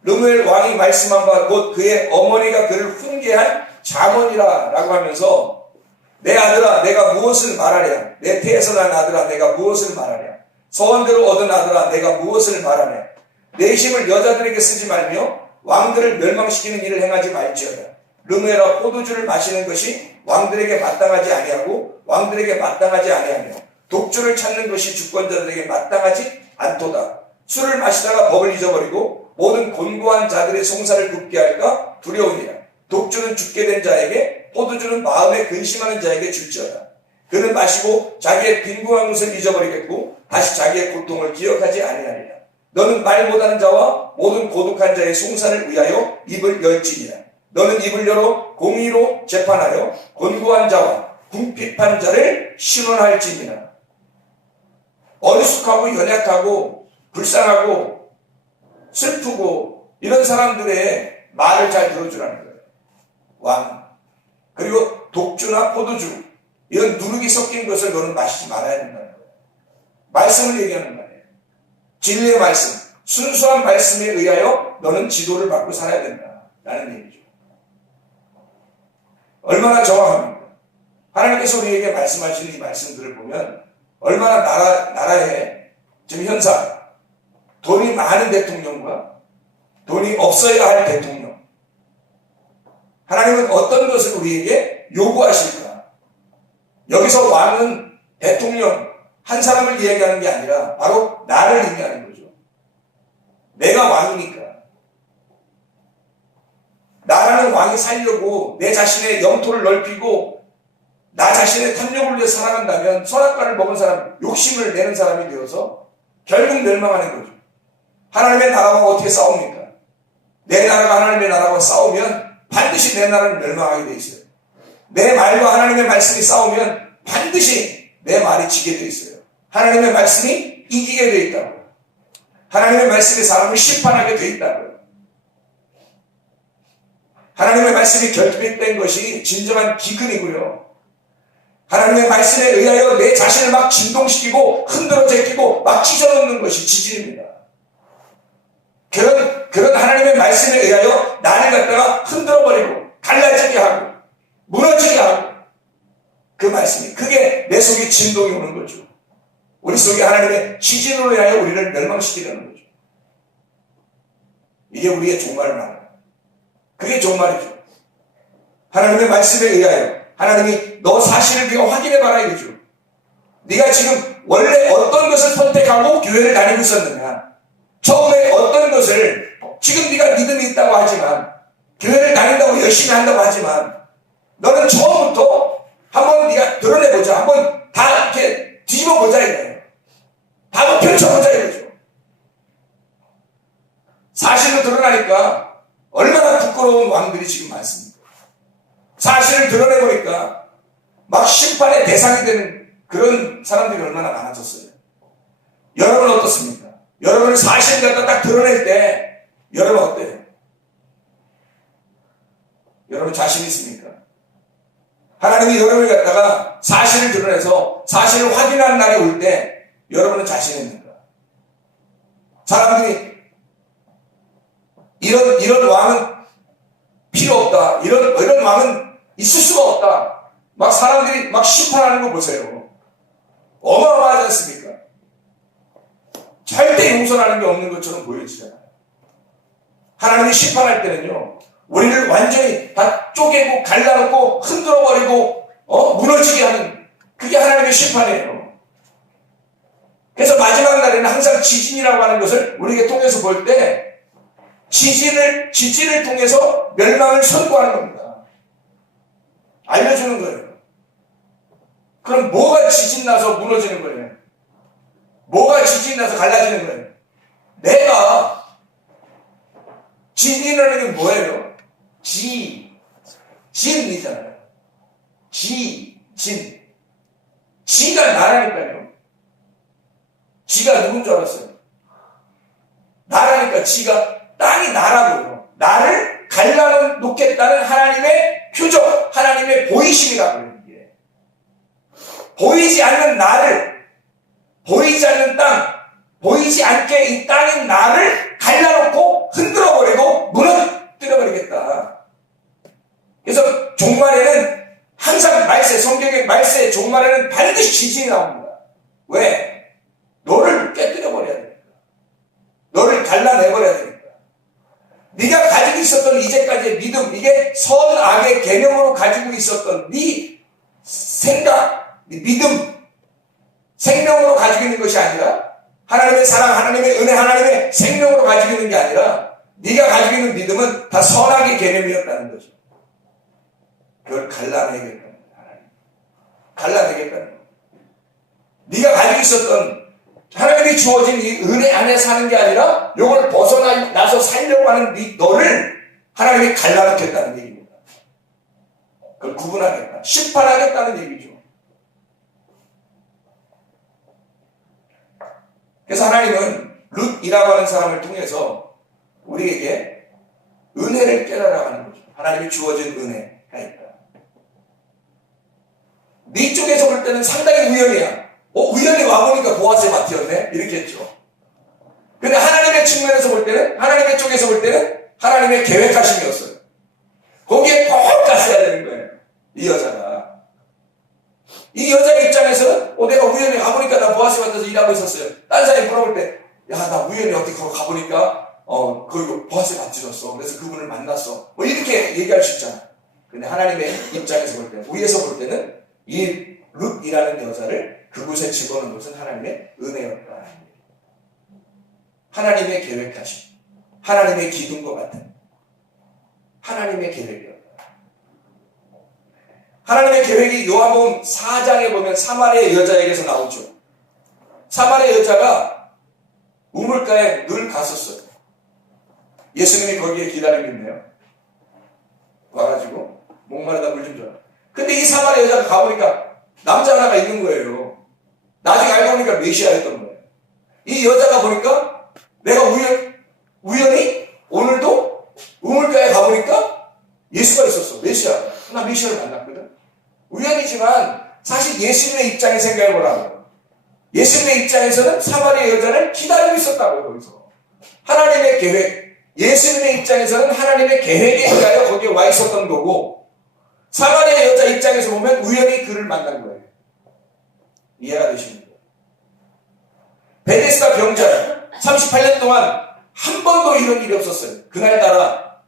르무엘 왕이 말씀한 바 곧 그의 어머니가 그를 훈계한 잠언이라 라고 하면서 내 아들아 내가 무엇을 말하랴 내 태에서 난 아들아 내가 무엇을 말하랴 소원대로 얻은 아들아 내가 무엇을 말하랴 내 힘을 여자들에게 쓰지 말며 왕들을 멸망시키는 일을 행하지 말지어다. 르무엘아 포도주를 마시는 것이 왕들에게 마땅하지 아니하고 왕들에게 마땅하지 아니하며 독주를 찾는 것이 주권자들에게 마땅하지 않도다. 술을 마시다가 법을 잊어버리고 모든 곤고한 자들의 송사를 굽게 할까 두려우니라. 독주는 죽게 된 자에게 포도주는 마음에 근심하는 자에게 줄지어다. 그는 마시고 자기의 빈궁한 것을 잊어버리겠고 다시 자기의 고통을 기억하지 아니하리라. 너는 말 못하는 자와 모든 고독한 자의 송사를 위하여 입을 열지니라. 너는 입을 열어 공의로 재판하여 곤고한 자와 궁핍한 자를 신원할지니라. 어리숙하고 연약하고 불쌍하고 슬프고 이런 사람들의 말을 잘 들어주라는 거예요. 왕. 그리고 독주나 포도주 이런 누룩이 섞인 것을 너는 마시지 말아야 된다는 거예요. 말씀을 얘기하는 거예요. 진리의 말씀, 순수한 말씀에 의하여 너는 지도를 받고 살아야 된다라는 얘기죠. 얼마나 정확합니까? 하나님께서 우리에게 말씀하시는 이 말씀들을 보면 얼마나 나라의 지금 현상, 돈이 많은 대통령과 돈이 없어야 할 대통령, 하나님은 어떤 것을 우리에게 요구하실까? 여기서 왕은 대통령 한 사람을 이야기하는 게 아니라 바로 나를 의미하는 거죠. 내가 왕이니까. 나라는 왕이 살려고 내 자신의 영토를 넓히고 나 자신의 탐욕을 위해 살아간다면 선악과를 먹은 사람, 욕심을 내는 사람이 되어서 결국 멸망하는 거죠. 하나님의 나라와 어떻게 싸웁니까? 내 나라가 하나님의 나라와 싸우면 반드시 내 나라는 멸망하게 돼 있어요. 내 말과 하나님의 말씀이 싸우면 반드시 내 말이 지게 돼 있어요. 하나님의 말씀이 이기게 돼 있다고요. 하나님의 말씀이 사람을 심판하게 돼 있다고요. 하나님의 말씀이 결핍된 것이 진정한 기근이고요. 하나님의 말씀에 의하여 내 자신을 막 진동시키고 흔들어 제끼고 막 찢어놓는 것이 지진입니다. 그런 하나님의 말씀에 의하여 나를 갖다가 흔들어버리고 갈라지게 무너지게 하고, 그 말씀이, 그게 내 속에 진동이 오는 거죠. 우리 속에 하나님의 지진으로 인하여 우리를 멸망시키려는 거죠. 이게 우리의 종말입니다. 그게 종말이죠. 하나님의 말씀에 의하여 하나님이 너 사실을 네가 확인해봐라 이거죠. 네가 지금 원래 어떤 것을 선택하고 교회를 다니고 있었느냐, 처음에 어떤 것을, 지금 네가 믿음이 있다고 하지만, 교회를 다닌다고 열심히 한다고 하지만, 너는 처음부터 한번 네가 드러내보자, 한번 다 이렇게 뒤집어보자 이거예요. 다 펼쳐보자 이거죠. 사실로 드러나니까 얼마나 부끄러운 왕들이 지금 많습니다. 사실을 드러내보니까 막 심판의 대상이 되는 그런 사람들이 얼마나 많아졌어요. 여러분은 어떻습니까? 여러분은 사실을 갖다 딱 드러낼 때 여러분 어때요? 여러분 자신 있습니까? 하나님이 여러분을 갖다가 사실을 드러내서 사실을 확인하는 날이 올 때 여러분은 자신 있는가? 사람들이 이런 왕은 필요 없다, 이런 왕은 있을 수가 없다, 막 사람들이 막 심판하는 거 보세요. 어마어마하지 않습니까? 절대 용서하는 게 없는 것처럼 보여지잖아요. 하나님이 심판할 때는요, 우리를 완전히 다 쪼개고 갈라놓고 흔들어버리고 무너지게 하는, 그게 하나님의 심판이에요. 그래서 마지막 날에는 항상 지진이라고 하는 것을 우리에게 통해서 볼 때 지진을 통해서 멸망을 선고하는 겁니다. 알려주는 거예요. 그럼 뭐가 지진 나서 무너지는 거예요? 뭐가 지진 나서 갈라지는 거예요? 내가, 지진이라는 게 뭐예요? 진이잖아요. 지가 나라니까요. 지가 누군 줄 알았어요? 나라니까. 지가, 땅이 나라고요. 나를 갈라놓겠다는 하나님의 표적, 하나님의 보이심이라고 해요. 이게 보이지 않는 나를, 보이지 않는 땅, 보이지 않게 이 땅인 나를 갈라놓고 흔들어버리고 무너뜨려버리겠다. 그래서 종말에는 항상 성경의 말세 종말에는 반드시 지진이 나옵니다. 왜? 너를 깨뜨려버려야 되니까. 너를 갈라내버려야 되니까. 네가 가지고 있었던 이제까지의 믿음, 이게 선악의 개념으로 가지고 있었던 네 생각, 네 믿음, 생명으로 가지고 있는 것이 아니라, 하나님의 사랑, 하나님의 은혜, 하나님의 생명으로 가지고 있는 게 아니라, 네가 가지고 있는 믿음은 다 선악의 개념이었다는 거죠. 그걸 갈라내겠다는 거예요. 갈라내겠다는 거예요. 네가 가지고 있었던 하나님이 주어진 이 은혜 안에 사는 게 아니라 이걸 벗어나서 살려고 하는 너를 하나님이 갈라놓겠다는 얘기입니다. 그걸 구분하겠다, 심판하겠다는 얘기죠. 그래서 하나님은 룻이라고 하는 사람을 통해서 우리에게 은혜를 깨달아 가는 거죠. 하나님이 주어진 은혜가 있다. 네 쪽에서 볼 때는 상당히 우연이야. 우연히 와보니까 보아스의 밭이었네? 이렇게 했죠. 근데 하나님의 측면에서 볼 때는, 하나님의 쪽에서 볼 때는 하나님의 계획하심이었어요. 거기에 꼭 갔어야 되는 거예요. 이 여자가. 이 여자의 입장에서는, 내가 우연히 가보니까 나 보아스 밭에서 일하고 있었어요. 딴 사람이 물어볼 때, 야, 나 우연히 어디 가보니까, 거기 보아스 밭이었어. 그래서 그분을 만났어. 이렇게 얘기할 수 있잖아. 근데 하나님의 입장에서 볼 때는, 위에서 볼 때는, 이 룻이라는 여자를 그곳에 집어넣은 것은 하나님의 은혜였다. 하나님의 계획하심, 하나님의 기둥과 같은 하나님의 계획이었다. 하나님의 계획이 요한복음 4장에 보면 사마리아 여자에게서 나오죠. 사마리아 여자가 우물가에 늘 갔었어요. 예수님이 거기에 기다리고 있네요. 와가지고 목마르다 물 좀 줘라. 근데 이 사마리아 여자가 가보니까 남자 하나가 있는 거예요. 나중에 알고 보니까 메시아였던 거예요. 이 여자가 보니까 내가 우연히 오늘도 우물가에 가보니까 예수가 있었어. 메시아. 나 메시아를 만났거든. 우연이지만 사실 예수님의 입장에 생각해보라고. 예수님의 입장에서는 사마리아 여자를 기다리고 있었다고. 거기서 하나님의 계획, 예수님의 입장에서는 하나님의 계획에 의하여 거기에 와 있었던 거고, 사마리아 여자 입장에서 보면 우연히 그를 만난 거예요. 이해가 되십니까? 베데스다 병자 38년 동안 한 번도 이런 일이 없었어요. 그날따라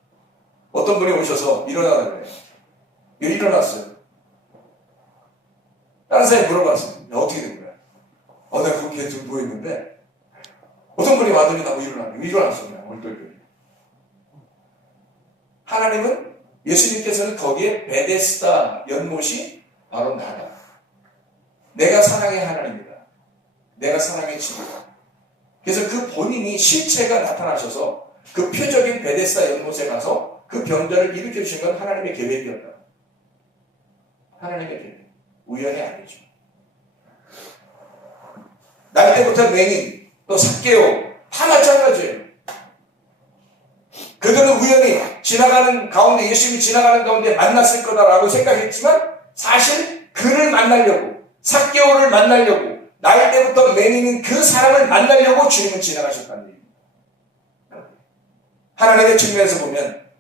어떤 분이 오셔서 일어나라 그래요. 일어났어요. 다른 사람이 물어봤어요. 어떻게 된 거야? 내가 거기에 좀 누워있는데 어떤 분이 와더니 나고 일어났어. 그냥 얼떨결에. 하나님은, 예수님께서는 거기에 베데스다 연못이 바로 나다. 내가 사랑의 하나님이다. 내가 사랑의 집이다. 그래서 그 본인이 실체가 나타나셔서 그 표적인 베데스다 연못에 가서 그 병자를 일으켜 주신 건 하나님의 계획이었다. 하나님의 계획. 우연이 아니죠. 날 때부터 맹인, 또 삭개오 다 마찬가지예요. 그들은 우연히 지나가는 가운데, 예수님이 지나가는 가운데 만났을 거다라고 생각했지만 사실 그를 만나려고, 삭개오를 만나려고, 날 때부터 맹인인 그 사람을 만나려고 주님은 지나가셨다는 얘기입니다. 하나님의 측면에서 보면,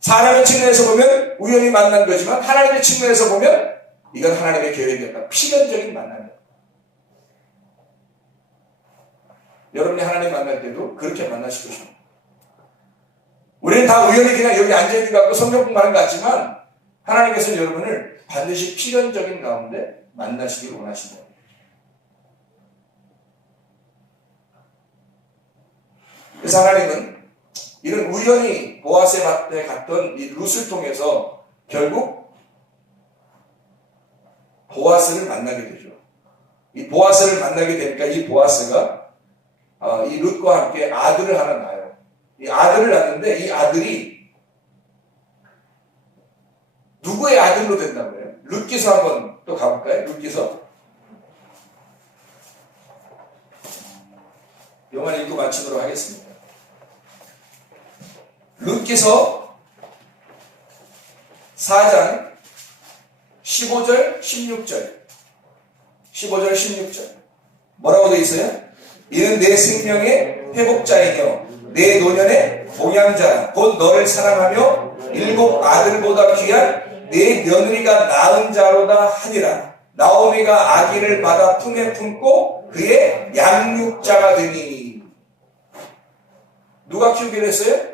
사람의 측면에서 보면 우연히 만난 거지만 하나님의 측면에서 보면 이건 하나님의 계획이었다. 필연적인 만남이었다. 여러분이 하나님 만날 때도 그렇게 만나시고 싶습니다. 우리는 다 우연히 그냥 여기 앉아있는 것 같고 성경 공부하는 것 같지만 하나님께서는 여러분을 반드시 필연적인 가운데 만나시길 원하신다. 그래서 하나님은 이런 우연히 보아스의 밭에 갔던 이 룻을 통해서 결국 보아스를 만나게 되죠. 이 보아스를 만나게 되니까 이 보아스가 이 룻과 함께 아들을 하나 낳아요. 이 아들을 낳는데 이 아들이 누구의 아들로 된다고요? 룻기서 한번 또 가볼까요? 룻기서. 요만 읽고 마치도록 하겠습니다. 룻기서 4장 15절 16절 16절 뭐라고 되어 있어요? 이는 내 생명의 회복자이며 내 노년의 봉양자 곧 너를 사랑하며 일곱 아들보다 귀한 내 며느리가 낳은 자로다 하니라. 나오미가 아기를 받아 품에 품고 그의 양육자가 되니. 누가 키우기로 했어요?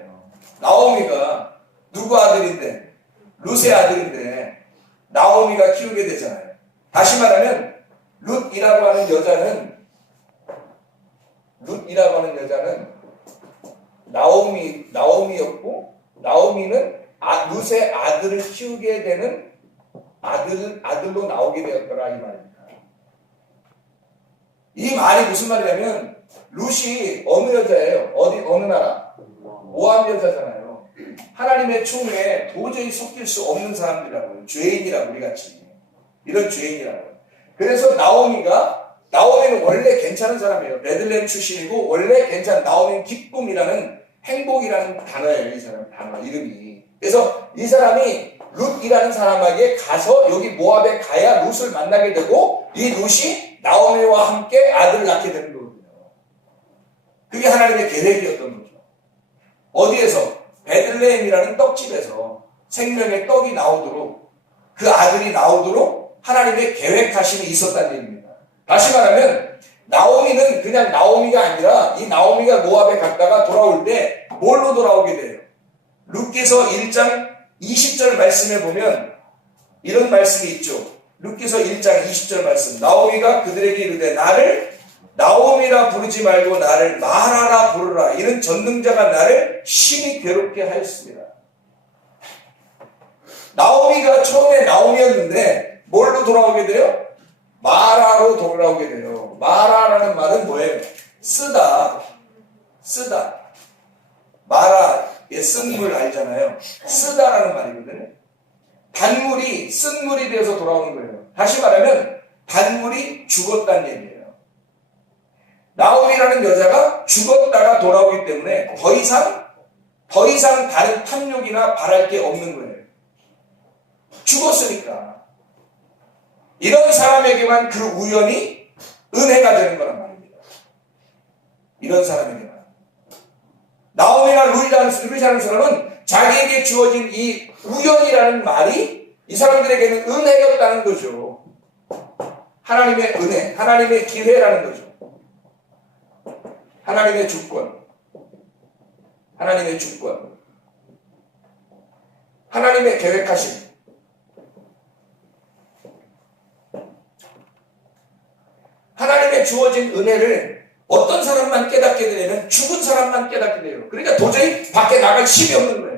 나오미가. 누구 아들인데? 룻의 아들인데 나오미가 키우게 되잖아요. 다시 말하면 룻이라고 하는 여자는 나오미였고 나오미는 룻의 아들을 키우게 되는 아들로 나오게 되었더라 이 말입니다. 이 말이 무슨 말이냐면 룻이 어느 여자예요? 어느 나라? 모압 여자잖아요. 하나님의 총에 도저히 섞일 수 없는 사람들이라고요. 죄인이라고 우리같이. 이런 죄인이라고. 그래서 나오미는 원래 괜찮은 사람이에요. 베들레헴 출신이고 원래 괜찮은, 나오미는 기쁨이라는, 행복이라는 단어예요. 이 사람 단어 이름이. 그래서 이 사람이 룻이라는 사람에게 가서 여기 모압에 가야 룻을 만나게 되고 이 룻이 나오미와 함께 아들을 낳게 되는 거거든요. 그게 하나님의 계획이었던 거죠. 어디에서? 베들레헴이라는 떡집에서 생명의 떡이 나오도록, 그 아들이 나오도록 하나님의 계획하심이 있었다는 얘기입니다. 다시 말하면 나오미는 그냥 나오미가 아니라 이 나오미가 모압에 갔다가 돌아올 때 뭘로 돌아오게 돼요? 룻기서 1장 20절 말씀에 보면 이런 말씀이 있죠. 룻기서 1장 20절 말씀. 나오미가 그들에게 이르되 나를 나오미라 부르지 말고 나를 마라라 부르라. 이는 전능자가 나를 심히 괴롭게 하였습니다. 나오미가 처음에 나오미였는데 뭘로 돌아오게 돼요? 마라로 돌아오게 돼요. 마라라는 말은 뭐예요? 쓰다. 마라의 쓴물 알잖아요. 쓰다라는 말이거든요. 단물이 쓴물이 되어서 돌아오는 거예요. 다시 말하면 단물이 죽었다는 얘기예요. 나오미라는 여자가 죽었다가 돌아오기 때문에 더 이상 다른 탐욕이나 바랄 게 없는 거예요. 죽었으니까. 이런 사람에게만 그 우연이 은혜가 되는 거란 말입니다. 이런 사람에게만. 나오미나 룻이라는 사람은 자기에게 주어진 이 우연이라는 말이 이 사람들에게는 은혜였다는 거죠. 하나님의 은혜, 하나님의 기회라는 거죠. 하나님의 주권, 하나님의 주권, 하나님의 계획하심. 하나님의 주어진 은혜를 어떤 사람만 깨닫게 되냐면 죽은 사람만 깨닫게 돼요. 그러니까 도저히 밖에 나갈 힘이 없는 거예요.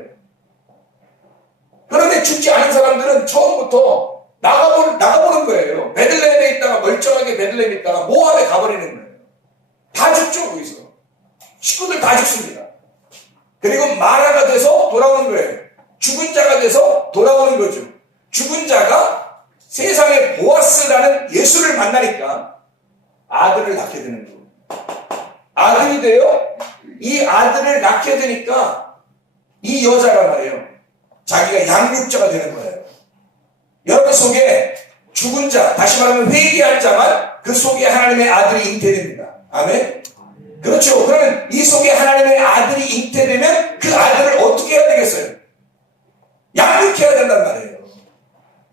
그런데 죽지 않은 사람들은 처음부터 나가보는 거예요. 베들레헴에 있다가 멀쩡하게 베들레헴에 있다가 모압에 가버리는 거예요. 다 죽죠, 거기서. 식구들 다 죽습니다. 그리고 마라가 돼서 돌아오는 거예요. 죽은 자가 돼서 돌아오는 거죠. 죽은 자가 세상에 보아스라는 예수를 만나니까 아들을 낳게 되는 거예요. 아들이 돼요. 이 아들을 낳게 되니까 이 여자가 말이에요. 자기가 양육자가 되는 거예요. 여러분 속에 죽은 자, 다시 말하면 회개할 자만 그 속에 하나님의 아들이 잉태됩니다. 아멘? 그렇죠. 그러면 이 속에 하나님의 아들이 잉태되면 그 아들을 어떻게 해야 되겠어요? 양육해야 된단 말이에요.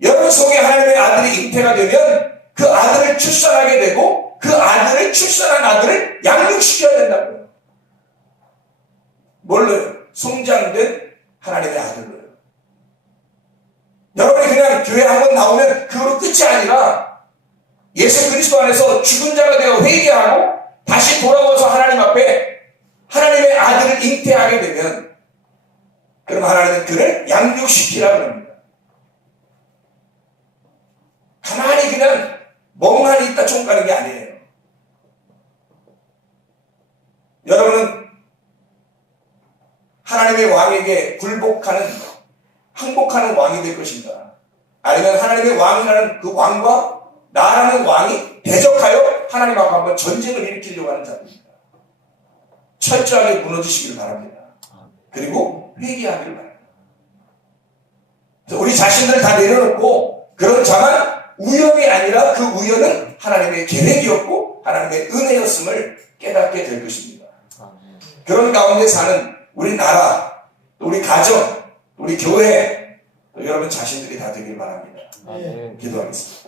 여러분 속에 하나님의 아들이 잉태가 되면 그 아들을 출산하게 되고 그 아들을 출산한 아들을 양육시켜야 된다고요. 뭘로요? 성장된 하나님의 아들로요. 여러분이 그냥 교회 한번 나오면 그거로 끝이 아니라 예수 그리스도 안에서 죽은 자가 되어 회개하고 다시 돌아와서 하나님 앞에 하나님의 아들을 잉태하게 되면 그럼 하나님은 그를 양육시키라고 합니다. 가만히 그냥 멍하니 있다 총 가는 게 아니에요. 여러분은 하나님의 왕에게 굴복하는 항복하는 왕이 될 것인가? 아니면 하나님의 왕이라는 그 왕과 나라는 왕이 대적하여 하나님 앞에 한번 전쟁을 일으키려고 하는 자입니다. 철저하게 무너지시기를 바랍니다. 그리고 회개하기를 바랍니다. 우리 자신을 다 내려놓고 그런 자만 우연이 아니라 그 우연은 하나님의 계획이었고 하나님의 은혜였음을 깨닫게 될 것입니다. 그런 가운데 사는 우리 나라, 우리 가정, 우리 교회, 여러분 자신들이 다 되길 바랍니다. 기도하겠습니다.